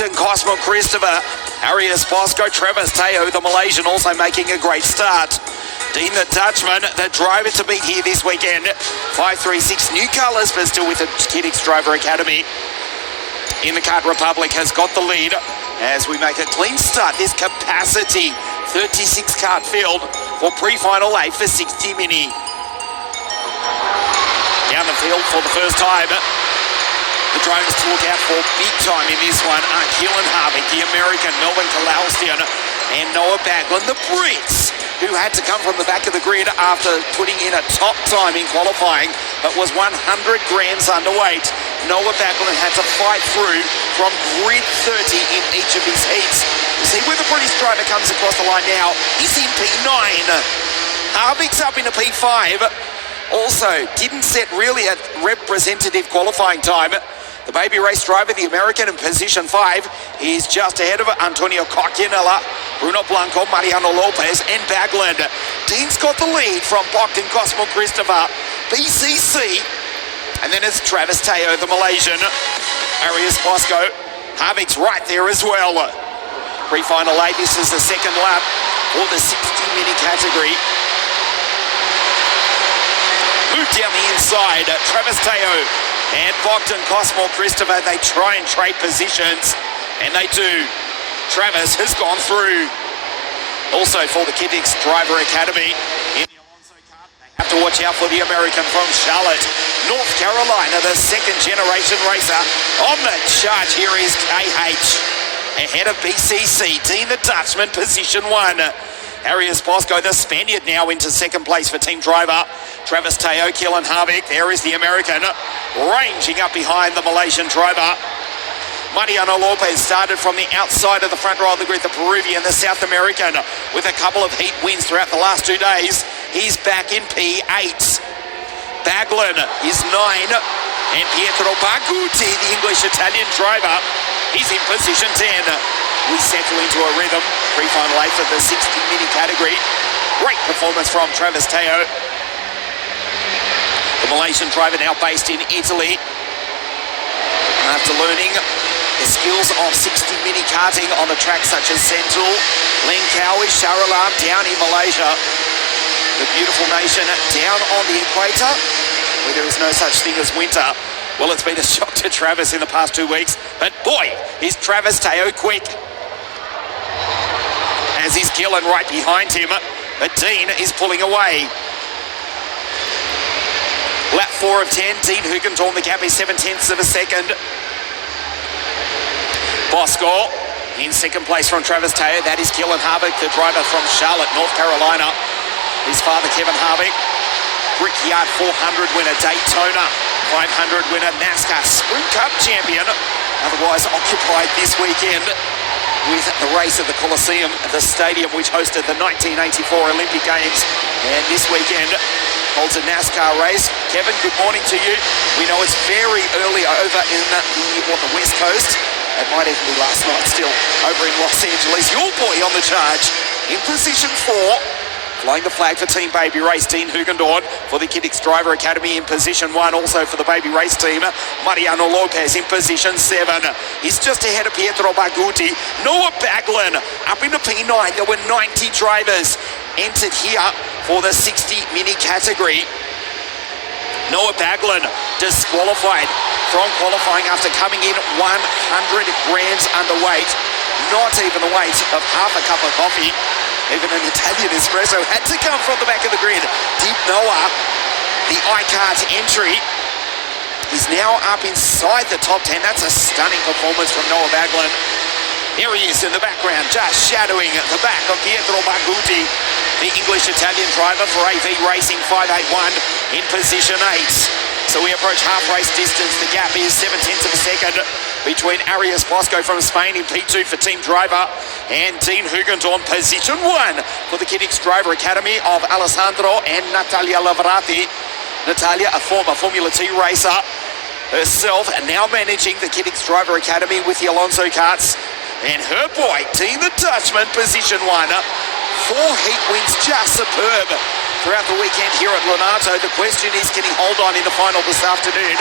Bogdan Cosmo Christopher, Arias Bosco, Travis Teoh, the Malaysian, also making a great start. Dean the Dutchman, the driver to beat here this weekend. 536 new colours, but still with the Kiddix Driver Academy. In the Kart Republic has got the lead as we make a clean start. This capacity 36 kart field for pre-final 8 for 60 Mini. Down the field for the first time. The drones to look out for big time in this one are Keelan Harvick, the American, Melvin Kalalstian, and Noah Baglan, the Brits, who had to come from the back of the grid after putting in a top time in qualifying, but was 100 grams underweight. Noah Baglan had to fight through from grid 30 in each of his heats. You see where the British driver comes across the line now. He's in P9. Harvick's up into P5. Also, didn't set really a representative qualifying time. The baby race driver, the American, in position 5, is just ahead of Antonio Cocchianella, Bruno Blanco, Mariano Lopez, and Bagland. Dean's got the lead from Bogdan Cosmo Christopher, BCC, and then it's Travis Teoh, the Malaysian, Arias Bosco. Harvick's right there as well. Pre-final 8, this is the second lap for the 60 Mini category. Move down the inside, Travis Teoh and Bogdan Cosmo Christopher, they try and trade positions, and they do. Travis has gone through. Also for the Kiddix Driver Academy, in the Alonso kart, they have to watch out for the American from Charlotte, North Carolina, the second generation racer. On the charge here is KH, ahead of BCC, Dean the Dutchman, position 1. Arias Bosco, the Spaniard, now into second place for team driver. Travis Teoh, Keelan Harvick, there is the American, ranging up behind the Malaysian driver. Mariano Lopez started from the outside of the front row of the grid, the Peruvian, the South American, with a couple of heat wins throughout the last 2 days. He's back in P8. Baglan is 9, and Pietro Baguti, the English-Italian driver, he's in position 10. We settle into a rhythm. Pre-final 8 for the 60 Mini category. Great performance from Travis Teoh. The Malaysian driver now based in Italy. After learning the skills of 60 Mini karting on the tracks such as Sentul, Langkawi, Sharalam, down in Malaysia. The beautiful nation down on the equator, where there is no such thing as winter. Well, it's been a shock to Travis in the past 2 weeks, but boy, is Travis Teoh quick. As is Keelan right behind him, but Dean is pulling away. Lap 4 of 10, Dean Hugentorn, the gap is 7/10 of a second. Bosco in second place from Travis Teoh. That is Keelan Harvick, the driver from Charlotte, North Carolina. His father, Kevin Harvick, Brickyard 400 winner, Daytona 500 winner, NASCAR Sprint Cup champion. Otherwise occupied this weekend with the race at the Coliseum, the stadium which hosted the 1984 Olympic Games. And this weekend holds a NASCAR race. Kevin, good morning to you. We know it's very early over in the West Coast. It might even be last night still over in Los Angeles. Your boy on the charge in position 4. Flying the flag for Team Baby Race, Dean Hugendorn for the Kiddix Driver Academy in position 1. Also for the Baby Race team, Mariano Lopez in position 7. He's just ahead of Pietro Baguti. Noah Baglan up into P9. There were 90 drivers entered here for the 60 Mini category. Noah Baglan disqualified from qualifying after coming in 100 grams underweight. Not even the weight of half a cup of coffee. Even an Italian espresso had to come from the back of the grid. Deep Noah, the iCart entry, is now up inside the top 10. That's a stunning performance from Noah Baglan. Here he is in the background, just shadowing the back of Pietro Baguti, the English-Italian driver for AV Racing 581 in position 8. So we approach half race distance. The gap is 7/10 of a second between Arias Bosco from Spain in P2 for team driver and Dean Hugentorn, position 1 for the Kiddix Driver Academy of Alessandro and Natalia Lavrati. Natalia, a former Formula T racer herself, and now managing the Kiddix Driver Academy with the Alonso karts. And her boy, Dean the Dutchman, position 1. 4 heat wins, just superb throughout the weekend here at Lonato. The question is, can he hold on in the final this afternoon?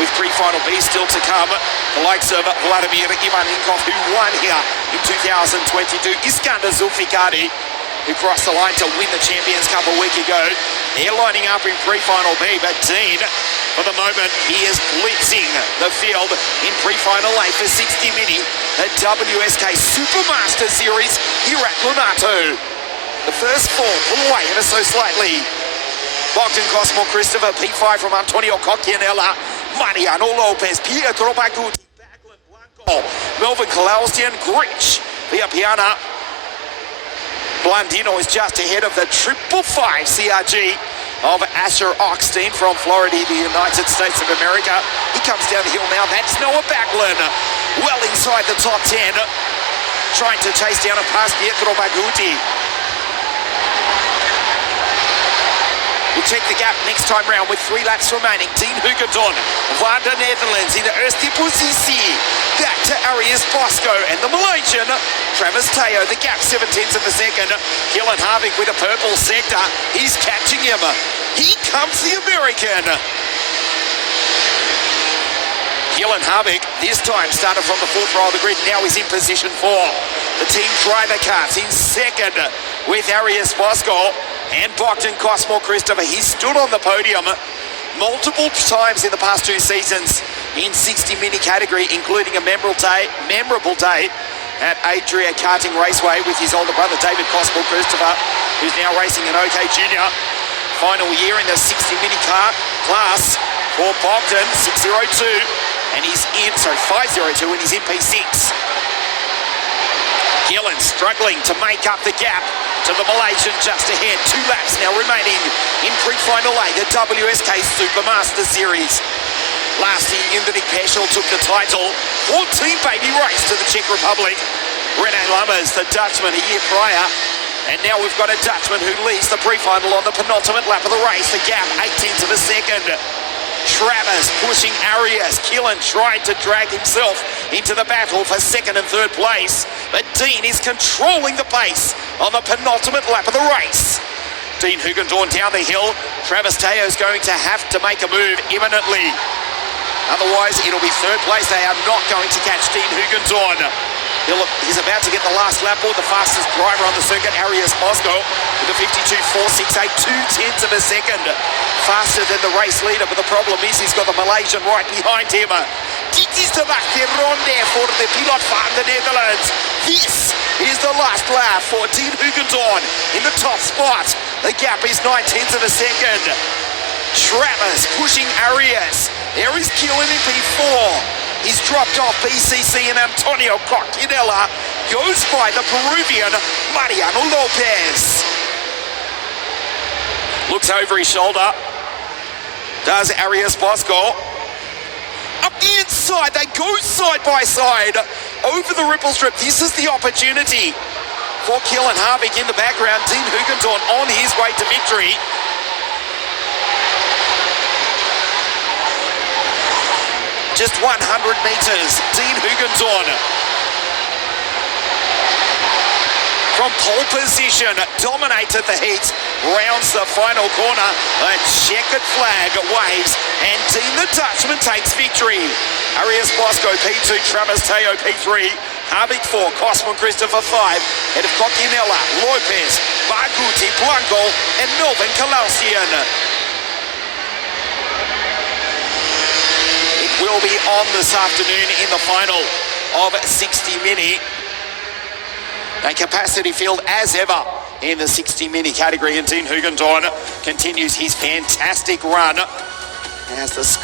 with pre-final B still to come. The likes of Vladimir Ivanenkov, who won here in 2022. Iskander Zulfikari, who crossed the line to win the Champions Cup a week ago. They're lining up in pre-final B, but Dean, for the moment, he is blitzing the field in pre-final A for 60 Mini, the WSK Supermaster Series here at Lonato. The first four pull away ever so slightly. Bogdan Cosmo Christopher, P5 from Antonio Cocchianella, Mariano Lopez, Pietro Baguti, Backlund Blanco, Melvin Kalaustian, Grich, via Piana. Blandino is just ahead of the 555 CRG of Asher Oxteen from Florida, the United States of America. He comes down the hill now. That's Noah Backlund, well inside the top 10, trying to chase down and pass Pietro Baguti. We'll check the gap next time round with 3 laps remaining. Dean Hugenton, Van der Netherlands in the eerste positie. Back to Arias Bosco and the Malaysian Travis Teoh. The gap 17ths of a second. Gillen Harvick with a purple sector. He's catching him. He comes the American. Gillen Harvick this time started from the 4th row of the grid. Now he's in position 4. The team driver cars in second with Arias Bosco. And Bogdan Cosmo Christopher, he stood on the podium multiple times in the past 2 seasons in 60 Mini category, including a memorable day at Adria Karting Raceway with his older brother David Cosmo Christopher, who's now racing in OK Junior. Final year in the 60 Mini car class for Bogdan, 602, and he's in, 502, and he's in P6. Gillen struggling to make up the gap to the Malaysian just ahead. 2 laps now remaining in pre-final A, the WSK Supermaster Series. Last year, Invinik Peschel took the title. 14 baby race to the Czech Republic. René Lammers, the Dutchman, a year prior. And now we've got a Dutchman who leads the pre-final on the penultimate lap of the race. The gap, 18ths of a second. Travis pushing Arias. Gillen tried to drag himself into the battle for 2nd and 3rd place. But Dean is controlling the pace on the penultimate lap of the race. Dean Hugendoorn down the hill. Travis Teoh is going to have to make a move imminently. Otherwise, it'll be 3rd place. They are not going to catch Dean Hugendoorn. He's about to get the last lap board. The fastest driver on the circuit, Arias Bosco, with a 52.468, 2/10 of a second. Faster than the race leader, but the problem is he's got the Malaysian right behind him. Dit is de wachterronde for the pilot van the Netherlands. This is the last lap for Dean Hugendoorn in the top spot. The gap is 9/10 of a second. Travis pushing Arias. There is Gillen in P4. He's dropped off BCC and Antonio Cocchianella. Goes by the Peruvian Mariano Lopez. Looks over his shoulder. Does Arias Bosco. Up the inside, they go side by side over the ripple strip. This is the opportunity for Gillen Harvick in the background. Dean Hugendoorn on his way to victory. Just 100 metres, Dean Hugendoorn. From pole position, dominated the heat, rounds the final corner, a checkered flag waves, and Dean the Dutchman takes victory. Arias Bosco P2, Travis Teoh P3, Harvick 4, Cosmo Christopher 5, head of Cocchianella, Lopez, Baguti, Blanco, and Melvin Kalaustian. Will be on this afternoon in the final of 60 Mini. A capacity field as ever in the 60 Mini category, and Dean Hugendoorn continues his fantastic run as the